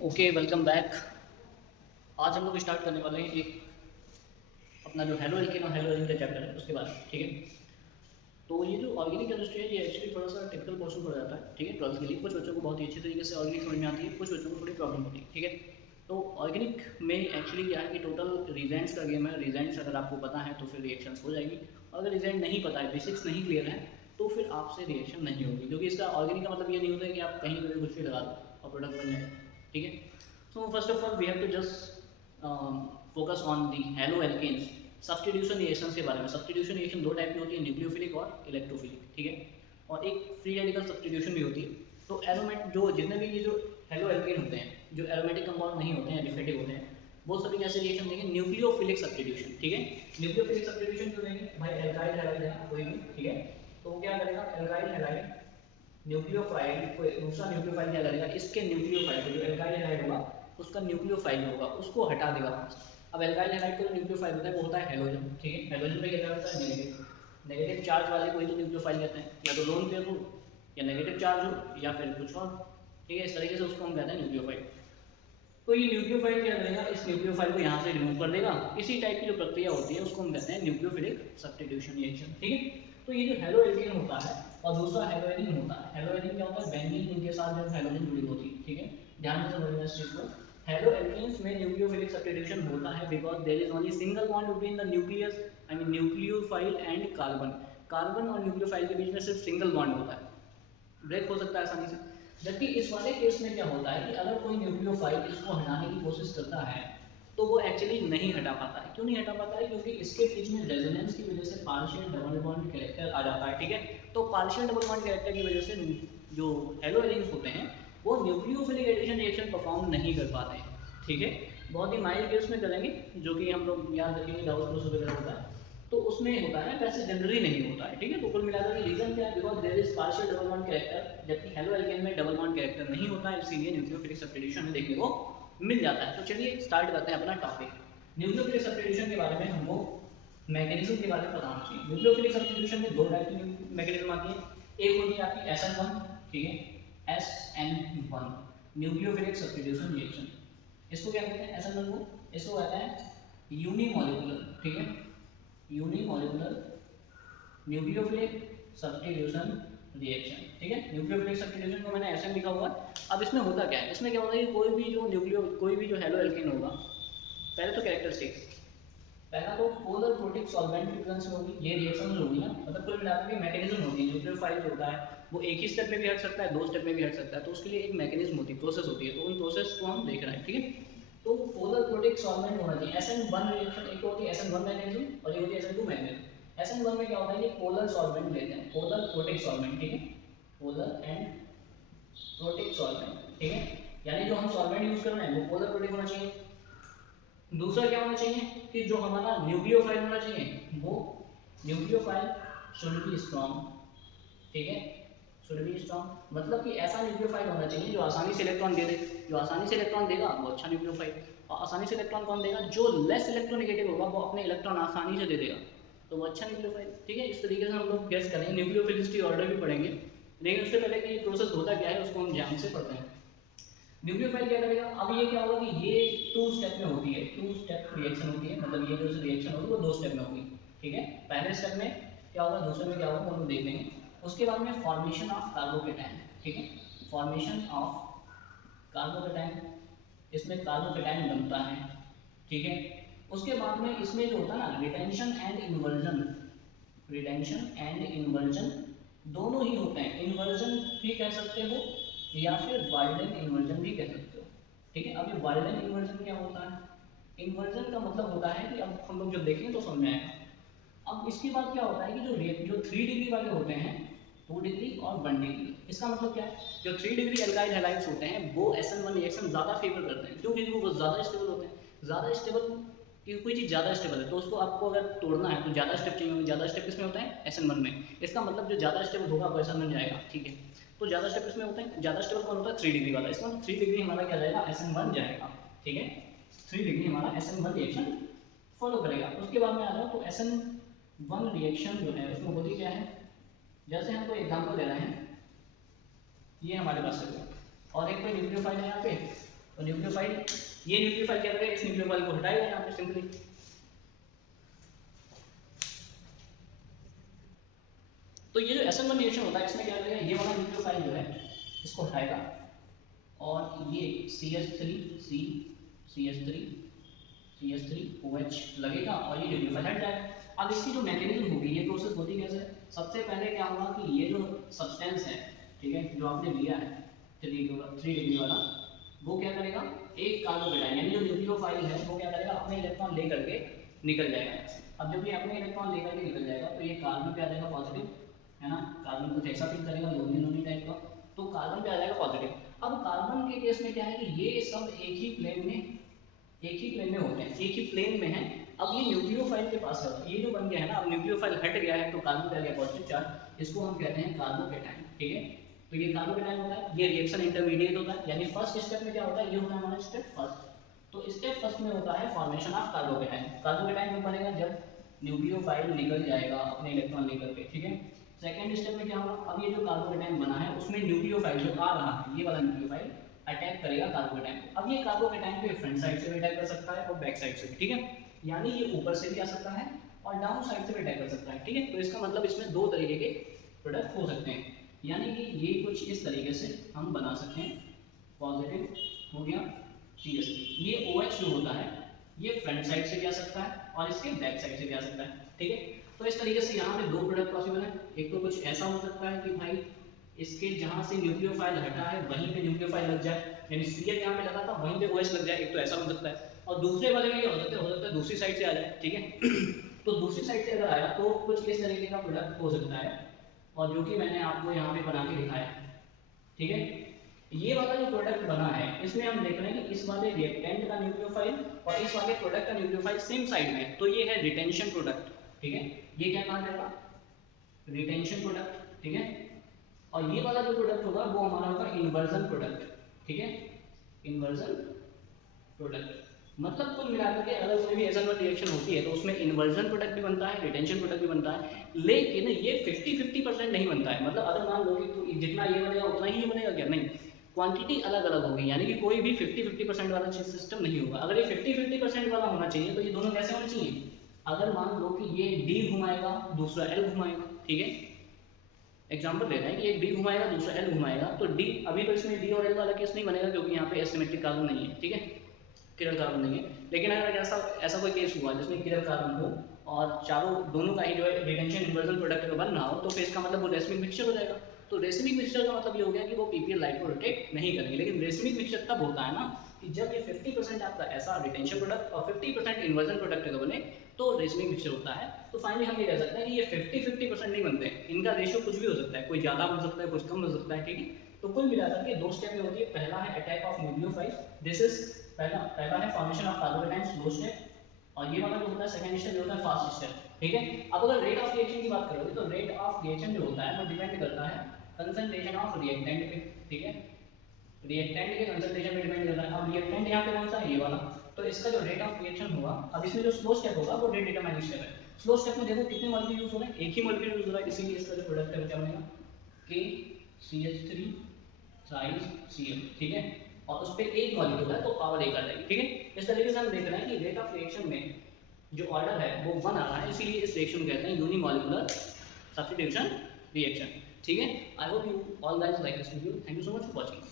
Okay, welcome back. आज हम लोग स्टार्ट करने वाले हैं एक अपना जो हेलो एल्केन और हेलो एल्केन का चैप्टर है उसके बारे में। ठीक है, तो ये जो ऑर्गेनिक केमिस्ट्री है ये एक्चुअली थोड़ा सा टिपिकल पोर्शन पड़ जाता है। ठीक है, 12th के लिए कुछ बच्चों को बहुत ही अच्छी तरीके से ऑर्गेनिक समझ में आती है, कुछ बच्चों को थोड़ी प्रॉब्लम होती है। ठीक है, तो ऑर्गेनिक में एक्चुअली क्या है कि टोटल रिजेंट्स का गेम है। रिजेंट्स अगर आपको पता है तो फिर रिएक्शंस हो जाएगी, अगर रिजेंट नहीं पता है, बेसिक्स नहीं क्लियर है, तो फिर आपसे रिएक्शन नहीं होगी। क्योंकि इसका ऑर्गेनिक का मतलब ये नहीं होता है कि आप कहीं पर भी कुछ भी लगा दो और प्रोडक्ट बन जाए। ठीक है, so first of all we have to just focus on the halo alkanes. Substitution reactions के बारे में। सब्स्टिट्यूशन रिएक्शन दो टाइप की होती है, न्यूक्लियोफिलिक और इलेक्ट्रोफिलिक। ठीक है, और एक फ्री रेडिकल सब्स्टिट्यूशन भी होती है। तो एरोमेट जो जितने भी ये जो हेलो एल्केन होते हैं, जो एरोमेटिक कंपाउंड नहीं होते हैं, डिफेक्टिव होते हैं, वो सभी कैसे रिएक्शन देंगे? Nucleophilic substitution. ठीक है, न्यूक्लियोफिलिक सब्स्टिट्यूशन क्यों देंगे भाई? एल्काइल हैलाइड है कोई भी, ठीक है, तो वो क्या करेगा? एल्काइल हैलाइड न्यूक्लियोफाइल, कोई दूसरा न्यूक्लियोफाइल क्या करेगा? इसके न्यूक्लियोफाइल जो एल्काइल हैलाइड होगा उसका न्यूक्लियोफाइल होगा, उसको हटा देगा। अब एल्काइल हैलाइड का जो न्यूक्लियोफाइल होता है वो होता है हैलोजन। ठीक है, हैलोजन पे क्या होता है? नेगेटिव। नेगेटिव चार्ज वाले को ही तो न्यूक्लियोफाइल कहते हैं, या तो लोन पेयर हो या नेगेटिव चार्ज हो या फिर कुछ और। ठीक है, इस तरीके से उसको हम कहते हैं न्यूक्लियोफाइल। तो ये न्यूक्लियोफाइल क्या करेगा? इस न्यूक्लियोफाइल को यहाँ से रिमूव कर देगा। इसी टाइप की जो प्रक्रिया होती है उसको हम कहते हैं न्यूक्लियोफिलिक सब्स्टिट्यूशन रिएक्शन। ठीक है, तो ये जो हेलो एल्केन होता है और दूसरा हेलो एलीन होता है। हेलो एलीन क्या होता है? बेंजीन इनके साथ जब हैलोजन जुड़ी होती है। ठीक है, ध्यान से समझना इस चीज को। हेलो एल्केन्स में न्यूक्लियोफिलिक सब्स्टिट्यूशन होता है because there is only single bond between the nucleus, I mean nucleophile and carbon. Carbon और न्यूक्लियोफाइल के बीच में सिर्फ सिंगल बॉन्ड होता है, ब्रेक हो सकता है आसानी से। जबकि इस वाले केस में क्या होता है कि अगर कोई न्यूक्लियोफाइल इसको हटाने की कोशिश करता है तो वो एक्चुअली नहीं हटा पाता है। क्यों नहीं हटा पाता है? क्योंकि इसके बीच में रेजोनेंस की वजह से पार्शियल डबल बॉन्ड कैरेक्टर आ जाता है। ठीक है, तो पार्शियल डबल बॉन्ड कैरेक्टर की वजह से जो हेलो एलिन्स होते हैं वो न्यूक्लियोफिलिक एडिशन रिएक्शन परफॉर्म नहीं कर पाते हैं। ठीक है, बहुत ही माइल्ड केस में करेंगे, जो कि हम लोग याद रखेंगे, गाउस प्रोसेस वगैरह होता है तो उसमें होता है, वैसे जनरली नहीं होता है। ठीक है, तो कुल मिलाकर के रीजन क्या है? Because there is partial double bond character, जबकि हेलो एल्केन में डबल बॉन्ड कैरेक्टर नहीं होता है, इसीलिए न्यूक्लियोफिलिक सब्स्टिट्यूशन में देखने को मिल जाता है। तो चलिए स्टार्ट करते हैं अपना टॉपिक। न्यूक्लियोफिलिक सब्स्टिट्यूशन के बारे में हमको मैकेनिज्म के बारे में बताना चाहिए। न्यूक्लियोफिलिक सब्स्टिट्यूशन में दो टाइप की मैकेनिज्म आती है। एक होती है आपकी SN1, ठीक है, SN1 न्यूक्लियोफिलिक सब्स्टिट्यूशन रिएक्शन। इसको क्या कहते हैं? SN1 को इसको कहते हैं यूनिमॉलिक्यूलर। ठीक है, यूनिमॉलिक्यूलर न्यूक्लियोफिलिक सब्स्टिट्यूशन रिएक्शन। ठीक है, न्यूक्लियोफिलिक सब्स्टिट्यूशन को मैंने ऐसे लिखा हुआ है। अब इसमें होता क्या है? इसमें क्या होता है कि कोई भी जो हेलो एल्केन होगा, पहले तो कैरेक्टरिस्टिक्स, पहला तो पोलर प्रोटिक सॉल्वेंट की प्रेजेंस में होगी, ये रिएक्शन होगी ना, मतलब कुल मिलाकर के मैकेनिज्म होती है। न्यूक्लियोफाइल होता है वो एक ही स्टेप में भी हट सकता है, दो स्टेप में भी हट सकता है, तो उसके लिए एक मैकेनिज्म होती है, प्रोसेस होती है, तो उन प्रोसेस को हम देख रहे हैं। ठीक है, तो पोलर प्रोटिक सॉल्वेंट होना चाहिए। SN1 रिएक्शन एक होती है SN1 मैकेनिज्म और एक होती है SN2 मैकेनिज्म। SN1 में क्या होता है कि पोलर सॉल्वेंट लेते हैं, पोलर प्रोटिक सॉल्वेंट। ठीक है, पोलर एंड प्रोटिक सॉल्वेंट। ठीक है, यानी जो हम सॉल्वेंट यूज कर रहे हैं वो पोलर प्रोटिक होना चाहिए। दूसरा क्या होना चाहिए कि जो हमारा न्यूक्लियोफाइल होना चाहिए वो न्यूक्लियोफाइल शुड बी स्ट्रॉन्ग। ठीक है, शुड बी स्ट्रॉन्ग मतलब कि ऐसा न्यूक्लियोफाइल होना चाहिए जो आसानी से इलेक्ट्रॉन दे दे। जो आसानी से इलेक्ट्रॉन देगा वो अच्छा न्यूक्लियोफाइल, और आसानी से इलेक्ट्रॉन कौन देगा? जो लेस इलेक्ट्रोनेगेटिव होगा वो अपने इलेक्ट्रॉन आसानी से दे देगा, तो वो अच्छा न्यूक्लियोफाइल। ठीक है, इस तरीके से हम लोग गेस करेंगे, न्यूक्लियोफिलिसिटी ऑर्डर भी पढ़ेंगे, लेकिन उससे पहले कि ये प्रोसेस होता क्या है उसको हम ध्यान से पढ़ते हैं। न्यूक्लियोफाइल क्या करेगा? अब ये क्या होगा कि ये टू स्टेप में होती है, टू स्टेप रिएक्शन होती है, मतलब ये जो रिएक्शन होगी वो दो स्टेप में होगी। ठीक है, पहले स्टेप में क्या होगा, दूसरे में क्या होगा, हम लोग देख लेंगे। उसके बाद में फॉर्मेशन ऑफ कार्बोकेटाइन। ठीक है, फॉर्मेशन ऑफ कार्बोकेटाइन, इसमें कार्बोकेटाइन बनता है। ठीक है, उसके बाद में इसमें जो होता है ना retention and inversion, retention and inversion दोनों ही होते हैं। इन्वर्जन भी कह सकते हो या फिर वाइल्डन इन्वर्जन भी कह सकते हो। ठीक है, अब ये वाइल्डन इन्वर्जन क्या होता है? इन्वर्जन का मतलब होता है कि अब हम लोग जब देखेंगे तो समझ में आएगा। अब इसके बाद क्या होता है कि जो 3 डिग्री वाले होते हैं, 2 डिग्री और 1 डिग्री, इसका मतलब क्या है? जो 3 डिग्री एल्काइल हैलाइड्स होते हैं वो SN1 रिएक्शन ज़्यादा फेवर करते हैं। क्यों? क्योंकि वो ज़्यादा स्टेबल होते हैं। ज़्यादा स्टेबल कि कोई चीज़ ज़्यादा स्टेबल है तो उसको आपको अगर तोड़ना है तो ज़्यादा स्टेप चाहिए होंगे। ज़्यादा स्टेप किसमें होता है? SN1 में। इसका मतलब जो ज़्यादा स्टेबल होगा वो SN1 जाएगा। ठीक है, तो ज़्यादा स्टेप किसमें होते हैं? ज़्यादा स्टेबल कौन होता है? 3 डिग्री वाला। इसका मतलब 3 डिग्री हमारा क्या जाएगा? SN1 जाएगा। ठीक है, 3 डिग्री हमारा SN1 रिएक्शन फॉलो करेगा। उसके बाद में आ जाओ तो SN1 रिएक्शन जो है उसमें होती क्या है? जैसे हम कोई एग्जाम्पल ले रहे हैं, ये हमारे पास है और एक कोई न्यूक्लियोफाइल है यहाँ पे, तो न्यूक्लियोफाइल, ये न्यूक्लियोफाइल क्या करेगा, इस न्यूक्लियोफाइल को हटाएगा यहाँ पे सिंपली। तो ये जो SN1 रिएक्शन होता है इसमें क्या करेगा, ये वाला न्यूक्लियोफाइल जो है इसको हटाएगा और ये CH3OH लगेगा और ये न्यूक्लियोफाइल हट जाएगा। अब इसकी जो मैकेनिज्म होगी, ये प्रोसेस होती कैसे, सबसे पहले क्या होगा कि ये जो सब्सटेंस है, ठीक है, जो आपने लिया है 3 डिग्री वाला, वो क्या करेगा, एक कार्बोकेटाइन यानी जो न्यूक्लियोफाइल है वो क्या करेगा, अपने इलेक्ट्रॉन लेकर के निकल जाएगा। अब जब ये अपने इलेक्ट्रॉन लेकर के निकल जाएगा तो ये कार्बन पे आ जाएगा पॉजिटिव, है ना, कार्बन कुछ ऐसा फील करेगा लोनी टाइप का, तो कार्बन पे आ जाएगा पॉजिटिव। अब कार्बन के केस में क्या है कि ये सब एक ही प्लेन में होते हैं, एक ही प्लेन में है। अब ये न्यूक्लियोफाइल के पास है, ये जो बन गया है ना, अब न्यूक्लियोफाइल हट गया है तो कार्बन पे आ गया पॉजिटिव चार्ज, इसको हम कहते हैं कार्बोकेटाइन, ठीक है। तो ये कार्बोकेटाइन होता है, ये रिएक्शन इंटरमीडिएट होता है, यानी फर्स्ट स्टेप में क्या होता है, ये होता है हमारा स्टेप फर्स्ट। तो स्टेप फर्स्ट में होता है फॉर्मेशन ऑफ कार्बोकेटाइन। कार्बोकेटाइन कब बनेगा, जब न्यूक्लियोफाइल निकल जाएगा अपने इलेक्ट्रॉन लेकर के, ठीक है। सेकेंड स्टेप में क्या होगा, अब ये जो कार्बोकेटाइन बना है उसमें न्यूक्लियोफाइल जो आ रहा है, ये वाला न्यूक्लियोफाइल अटैक करेगा कार्बोकेटाइन को। अब ये कार्बोकेटाइन पे फ्रंट साइड से भी अटैक कर सकता है और बैक साइड से भी, ठीक है, यानी ये ऊपर से भी आ सकता है और डाउन साइड से भी अटैक कर सकता है, ठीक है। तो इसका मतलब इसमें दो तरीके के प्रोडक्ट हो सकते हैं, यानी कि ये कुछ इस तरीके से हम बना सकते हैं, पॉजिटिव हो गया CH3, ये OH जो होता है ये फ्रंट साइड से भी आ सकता है और इसके बैक साइड से भी आ सकता है, ठीक है। तो इस तरीके से यहाँ पे दो प्रोडक्ट पॉसिबल है। एक तो कुछ ऐसा हो सकता है कि भाई इसके जहाँ से न्यूक्लियोफाइल हटा है वहीं पे न्यूक्लियोफाइल लग जाए, यानी CH यहाँ पे लगा था वहीं पे OH लग जाए, एक तो ऐसा हो सकता है। और दूसरे वाले में ये हो सकता है दूसरी साइड से आ जाए, ठीक है। तो दूसरी साइड से अगर आया तो कुछ इस तरीके का प्रोडक्ट हो सकता है, और जो कि मैंने आपको यहाँ पे बना के दिखाया, ठीक है। ये वाला जो प्रोडक्ट बना है इसमें हम देख रहे हैं कि इस वाले रिएक्टेंट का न्यूक्लियोफाइल और इस वाले प्रोडक्ट का न्यूक्लियोफाइल सेम साइड में, तो ये है रिटेंशन प्रोडक्ट, ठीक है। ये क्या कहा जाएगा, रिटेंशन प्रोडक्ट, ठीक है। और ये वाला जो प्रोडक्ट होगा वो हमारा होगा इन्वर्जन प्रोडक्ट, ठीक है, इन्वर्जन प्रोडक्ट। मतलब कुल मिलाकर के अगर कोई भी SN1 रिएक्शन होती है तो उसमें इन्वर्जन प्रोडक्ट भी बनता है, रिटेंशन प्रोडक्ट भी बनता है, लेकिन ये 50-50% नहीं बनता है। मतलब अगर मान लो कि तो जितना ये बनेगा उतना ही बनेगा क्या, नहीं, क्वांटिटी अलग अलग होगी, यानी कि कोई भी 50-50% वाला सिस्टम नहीं होगा। अगर ये 50-50% वाला होना चाहिए तो ये दोनों कैसे होने चाहिए, अगर मान लो कि ये D घुमाएगा दूसरा L घुमाएगा, ठीक है, एग्जांपल ले रहे हैं कि एक D घुमाएगा दूसरा L घुमाएगा, तो D अभी तो इसमें D और L वाला केस नहीं बनेगा क्योंकि यहाँ पे एसिमेट्रिक कार्बन नहीं है, ठीक है, किरल कार्बन नहीं है। लेकिन अगर ऐसा कोई केस हुआ जिसमें किरल कार्बन हो और चारों दोनों का ही जो है रिटेंशन इन्वर्जन प्रोडक्ट अगर बन रहा हो, तो फिर इसका मतलब वो रेसिमिक मिक्सचर हो जाएगा। तो रेसिमिक मिक्सचर का मतलब ये हो गया कि वो PPL लाइट को रोटेट नहीं करेंगे। लेकिन रेसिमिक मिक्सचर तब होता है ना कि जब ये 50% आपका ऐसा रिटेंशन प्रोडक्ट और 50% इन्वर्जन प्रोडक्ट अगर बने तो रेसिमिक मिक्सचर होता है। तो फाइनली हम ये कह सकते हैं कि ये 50-50% नहीं बनते, इनका रेशियो कुछ भी हो सकता है, कोई ज़्यादा बन सकता है कुछ कम बन सकता है, ठीक है। तो कुल मिलाकर के दो स्टेप में होती है, पहला है attack of nucleophile, this is पहला है फॉर्मेशन ऑफ कार्बोकेटाइन्स, स्लो स्टेप, और ये वाला जो होता है सेकंड स्टेप जो होता है फास्ट स्टेप, ठीक है। अब अगर रेट ऑफ रिएक्शन की बात करोगे तो रेट ऑफ रिएक्शन जो होता है वो डिपेंड करता है कंसंट्रेशन ऑफ रिएक्टेंट पे, ठीक है, रिएक्टेंट के कंसंट्रेशन पे डिपेंड करता है। अब रिएक्टेंट यहाँ पे कौन सा है, ये वाला, तो इसका जो रेट ऑफ रिएक्शन होगा, अब इसमें जो स्लो स्टेप होगा वो रेट डिटरमाइनिंग स्टेप है। स्लो स्टेप में देखो कितने मॉलिक्यूल यूज हो रहे हैं, एक ही मॉलिक्यूल यूज हो रहा है, इसीलिए इसका जो प्रोडक्ट है वो क्या बनेगा, KCH3 CL, ठीक है, और उस पे एक मॉलिक्यूल है तो पावर एक आ जाएगी, ठीक है। इस तरीके से हम देख रहे हैं कि रेट ऑफ रिएक्शन में जो ऑर्डर है वो 1 आ रहा है, इसीलिए इस रिएक्शन को कहते हैं यूनिमॉलिक्यूलर सब्स्टिट्यूशन रिएक्शन, ठीक है। I hope you all guys like this video, thank you so much for watching.